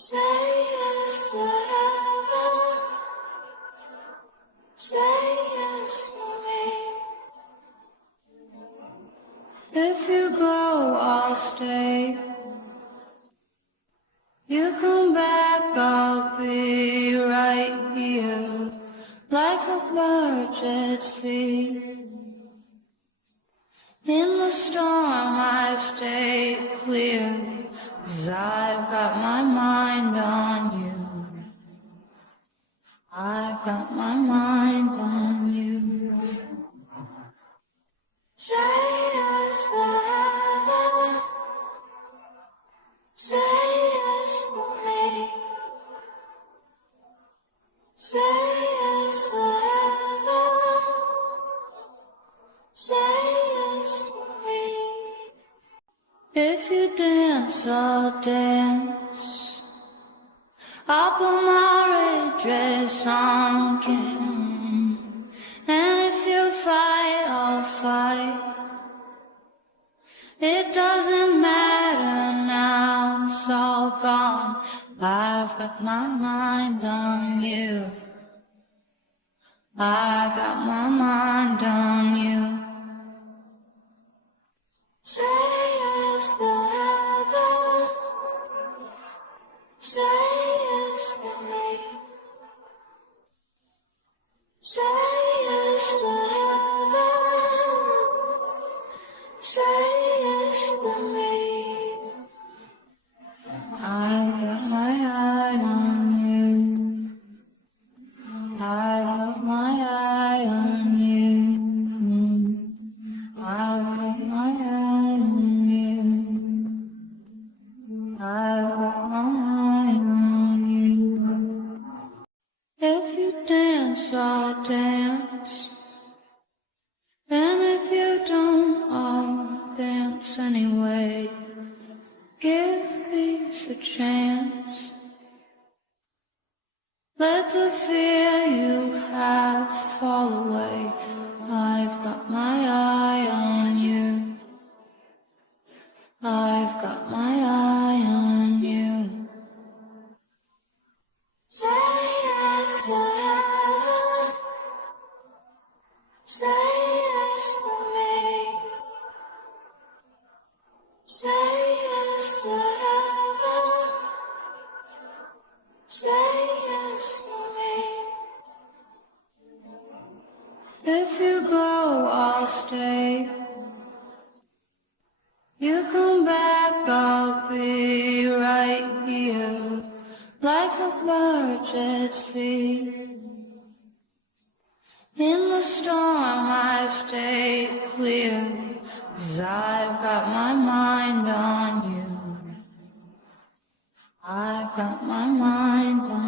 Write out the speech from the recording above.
Say yes forever. Say yes to me. If you go, I'll stay. You come back, I'll be right here, like a bird at sea. In the storm I stay clear, 'cause I've got my mind on you. I've got my mind on you. Say yes forever. Say yes for me. Say yes forever. Say yes for me. If you dance, I'll dance. I'll put my red dress on, get on. And if you fight, I'll fight. It doesn't matter now, it's all gone. I've got my mind on you. I got my mind on you. Say yes forever. Say yes for me. Say yes forever. Say yes for me. I've got my eye on you. I've got my eye on you. I've got my eye on you. I've got my eye on you. If you dance, I'll dance. And if you don't, I'll dance anyway. Give peace a chance. Let the fear you have fall away. I've got my eye on you. I've got my eye on you. Say yes forever. Say yes for me. Say yes forever. Say yes for me. If you go, I'll stay. You come back, I'll be right here, like a bird at sea. In the storm I stay clear, 'cause I've got my mind on you. I've got my mind on you.